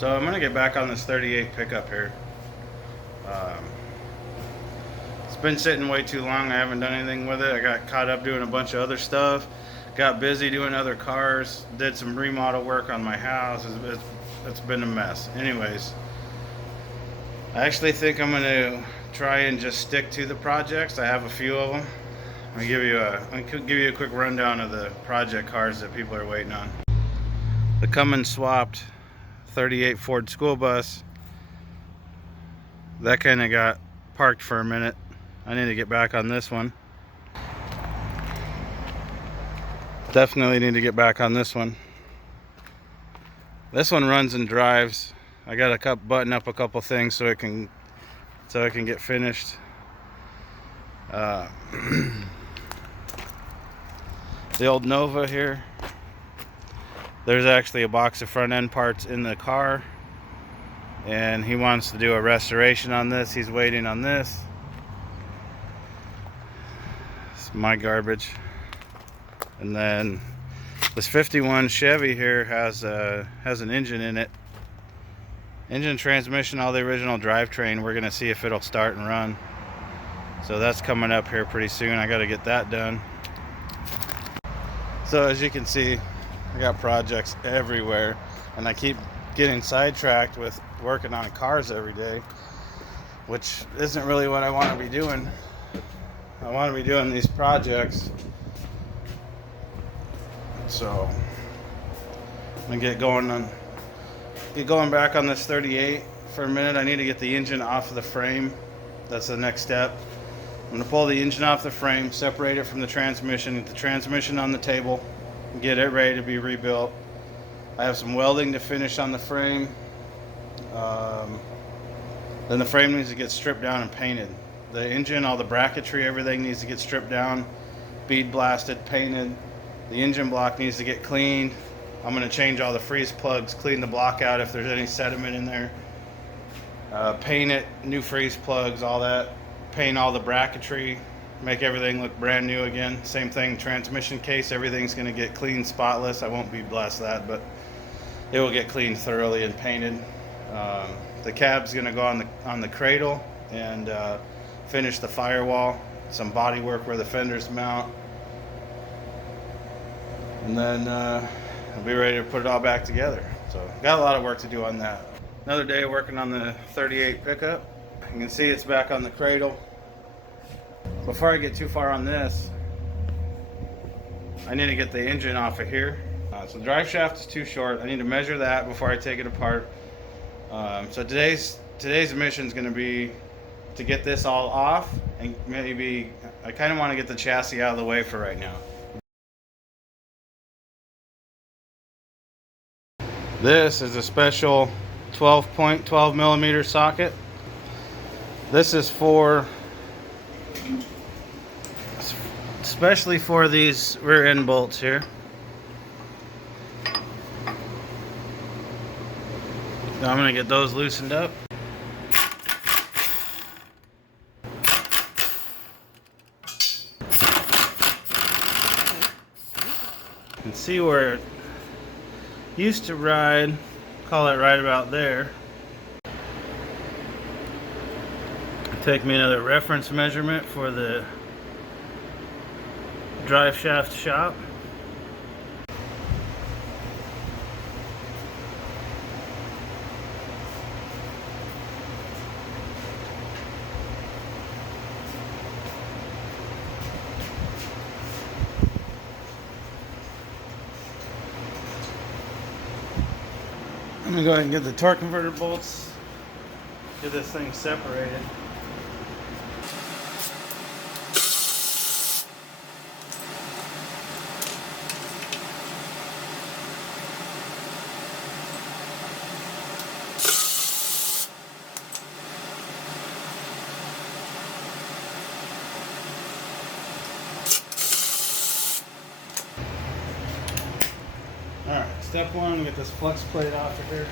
So I'm gonna get back on this 38 pickup here. It's been sitting way too long. I haven't done anything with it. I got caught up doing a bunch of other stuff. Got busy doing other cars. Did some remodel work on my house. It's been a mess. Anyways, I actually think I'm gonna try and just stick to the projects. I have a few of them. I'm gonna give you a quick rundown of the project cars that people are waiting on. The Cummins swapped 38 Ford school bus. That kind of got parked for a minute. I need to get back on this one. Definitely need to get back on this one. This one runs and drives. I got to button up a couple things so it can get finished. The old Nova here. There's actually a box of front end parts in the car, and he wants to do a restoration on this. He's waiting on this. It's my garbage. And then this 51 Chevy here has an engine in it. Engine, transmission, all the original drivetrain. We're gonna see if it'll start and run. So that's coming up here pretty soon. I gotta get that done. So as you can see, I got projects everywhere, and I keep getting sidetracked with working on cars every day, which isn't really what I want to be doing. I want to be doing these projects. So I'm gonna get going back on this 38 for a minute. I need to get the engine off of the frame. That's the next step. I'm gonna pull the engine off the frame, separate it from the transmission, get the transmission on the table, get it ready to be rebuilt. I have some welding to finish on the frame. Then the frame needs to get stripped down and painted. The engine, all the bracketry, everything needs to get stripped down, bead blasted, painted. The engine block needs to get cleaned. I'm going to change all the freeze plugs, clean the block out if there's any sediment in there. Paint it, new freeze plugs, all that. Paint all the bracketry, make everything look brand new again. Same thing, transmission case, everything's going to get clean, spotless. I won't bead blast that, but it will get cleaned thoroughly and painted. The cab's going to go on the cradle and finish the firewall, some body work where the fenders mount, and then I'll be ready to put it all back together. So got a lot of work to do on that. Another day working on the 38 pickup. You can see it's back on the cradle. Before I get too far on this, I need to get the engine off of here. So the drive shaft is too short. I need to measure that before I take it apart. So today's mission is going to be to get this all off, and maybe I kind of want to get the chassis out of the way for right now. This is a special 12 millimeter socket. This is especially for these rear end bolts here. Now I'm going to get those loosened up. You can see where it used to ride, call it right about there. Take me another reference measurement for the drive shaft shop. I'm gonna go ahead and get the torque converter bolts, get this thing separated. Alright, step one, get this flex plate off of here.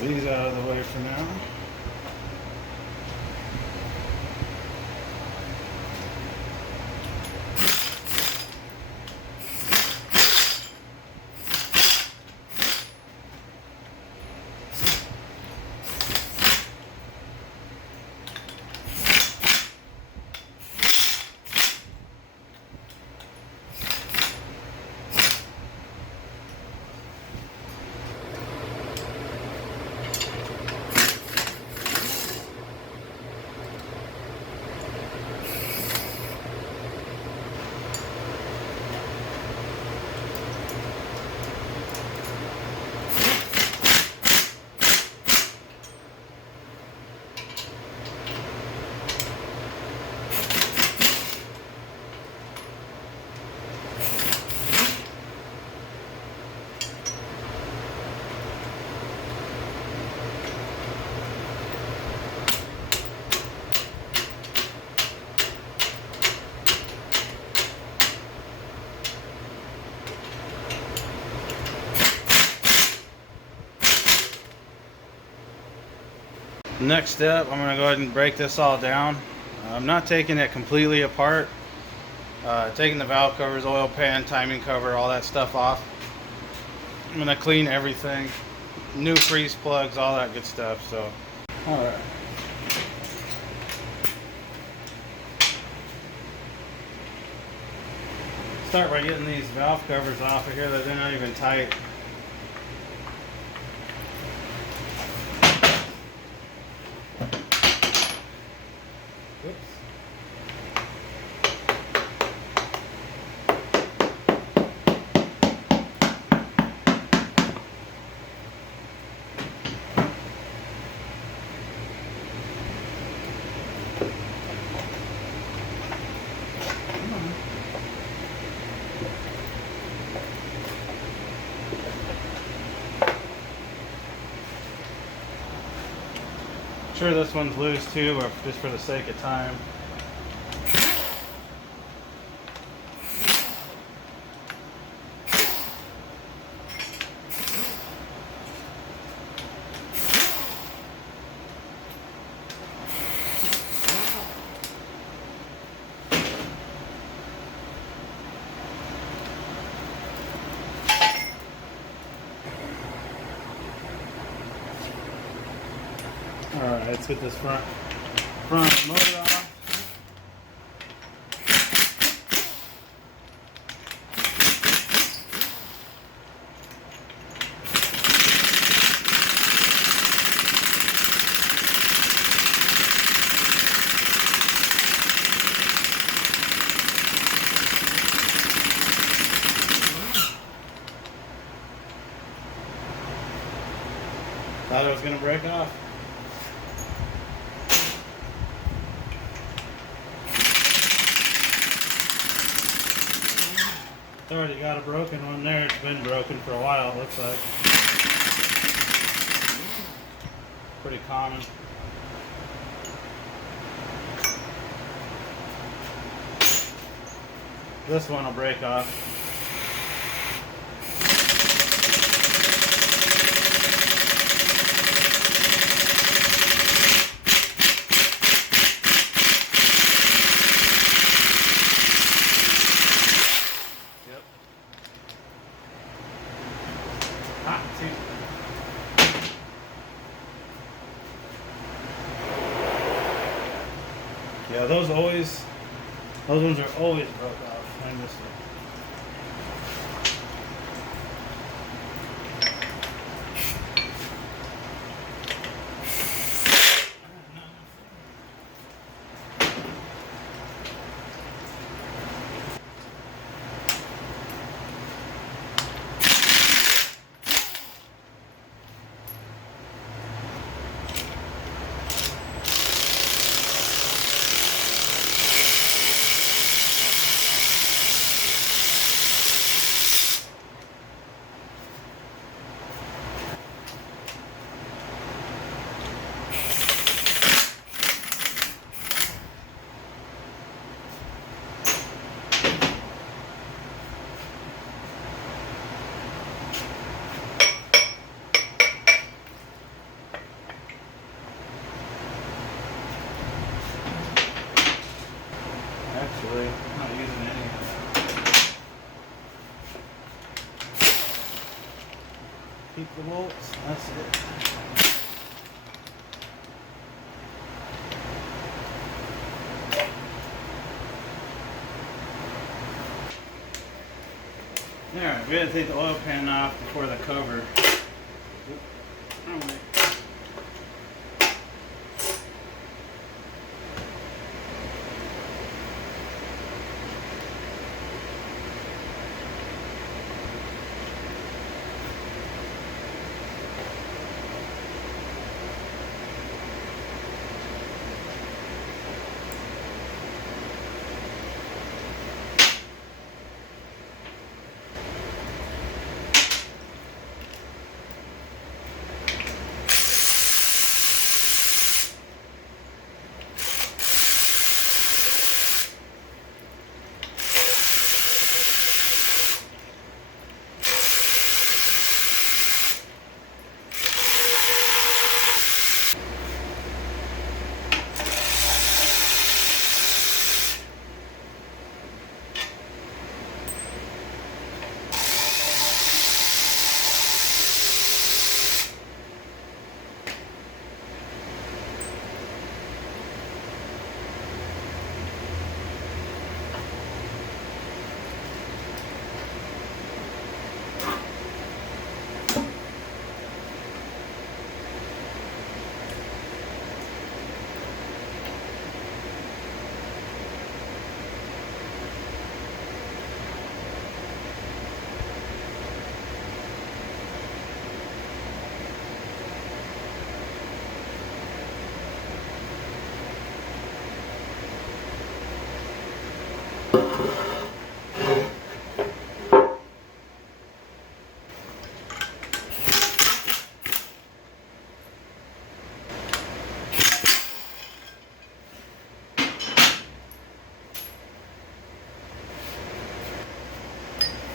These out of the way for now. Next step, I'm going to go ahead and break this all down. I'm not taking it completely apart. Taking the valve covers, oil pan, timing cover, all that stuff off. I'm going to clean everything. New freeze plugs, all that good stuff. So, alright. Start by getting these valve covers off of here that they're not even tight. Oops. Sure, this one's loose too, but just for the sake of time. Alright, let's get this front motor off. Thought it was going to break off. It's already got a broken one there. It's been broken for a while, it looks like. Pretty common. This one will break off. Yeah, those ones are always broke off. And this one. Actually, I'm not using any of that. Keep the bolts, that's it. Alright, we gotta take the oil pan off before the cover. Alright.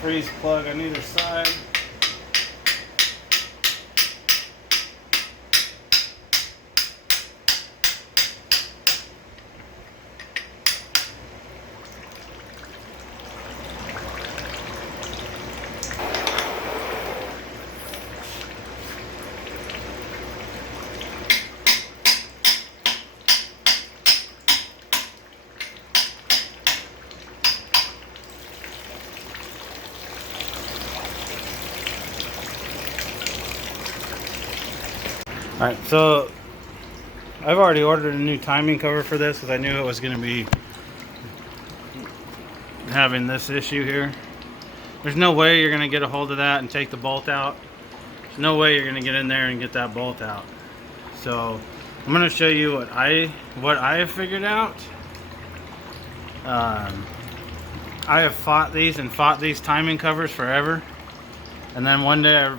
Freeze plug on either side. Alright, so I've already ordered a new timing cover for this because I knew it was going to be having this issue here. There's no way you're going to get a hold of that and take the bolt out. There's no way you're going to get in there and get that bolt out. So I'm going to show you what I have figured out. I have fought these timing covers forever, and then one day I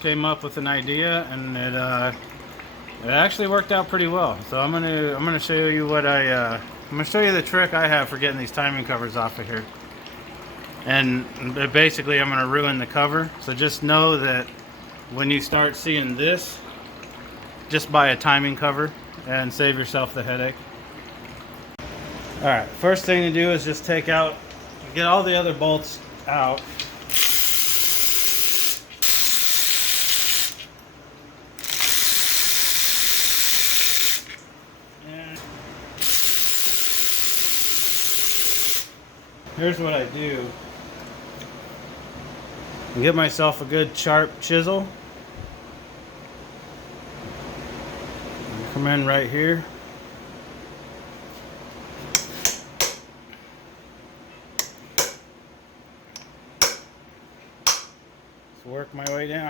came up with an idea, and it actually worked out pretty well. So I'm gonna show you what I'm gonna show you the trick I have for getting these timing covers off of here. And basically I'm gonna ruin the cover. So just know that when you start seeing this, just buy a timing cover and save yourself the headache. Alright, first thing to do is just get all the other bolts out. Here's what I do. I get myself a good sharp chisel. Come in right here. Just work my way down.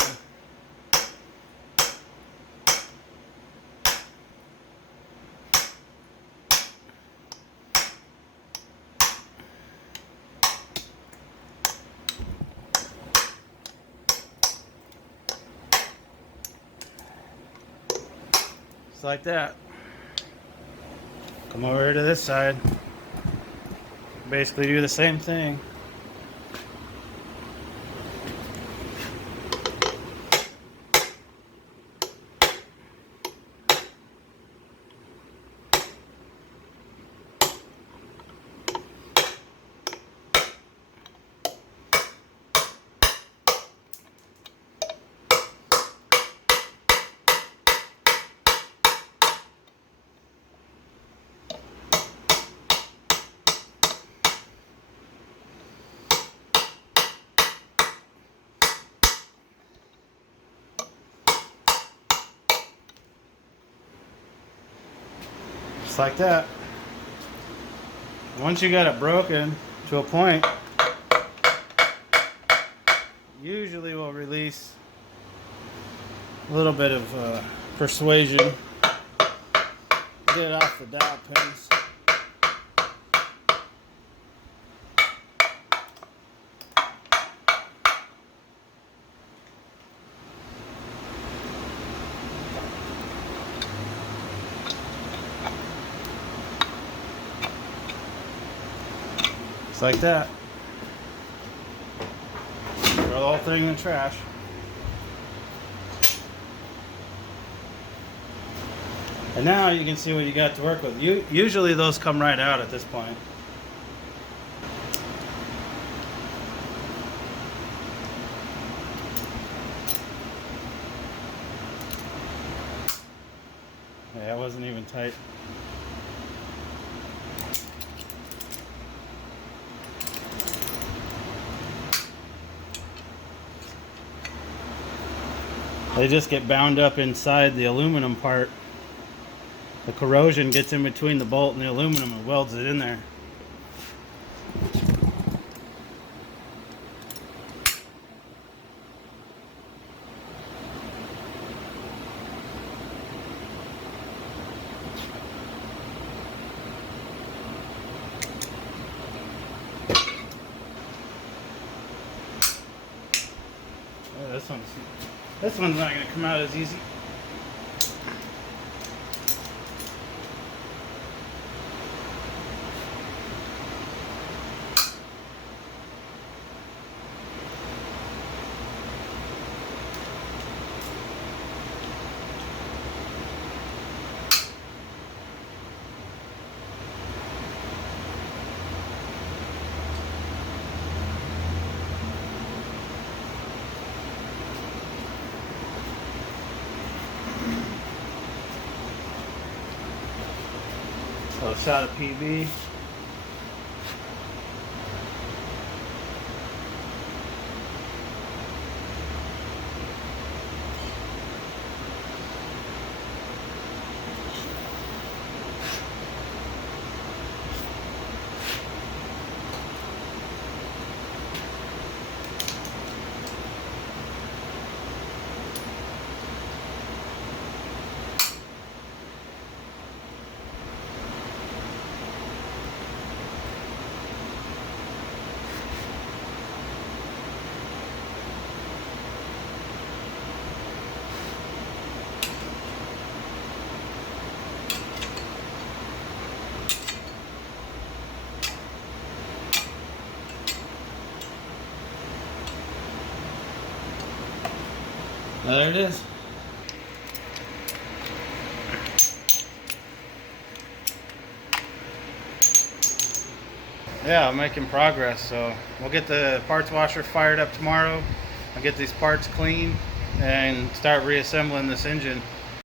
Like that. Come over to this side. Basically do the same thing. Just like that. Once you got it broken to a point, usually will release a little bit of persuasion. Get it off the dowel pins. Just like that. Throw the whole thing in the trash. And now you can see what you got to work with. Usually those come right out at this point. Yeah, that wasn't even tight. They just get bound up inside the aluminum part. The corrosion gets in between the bolt and the aluminum and welds it in there. This one's not going to come out as easy. So a shot of PB. There it is. Yeah, I'm making progress. So we'll get the parts washer fired up tomorrow. I'll get these parts clean and start reassembling this engine.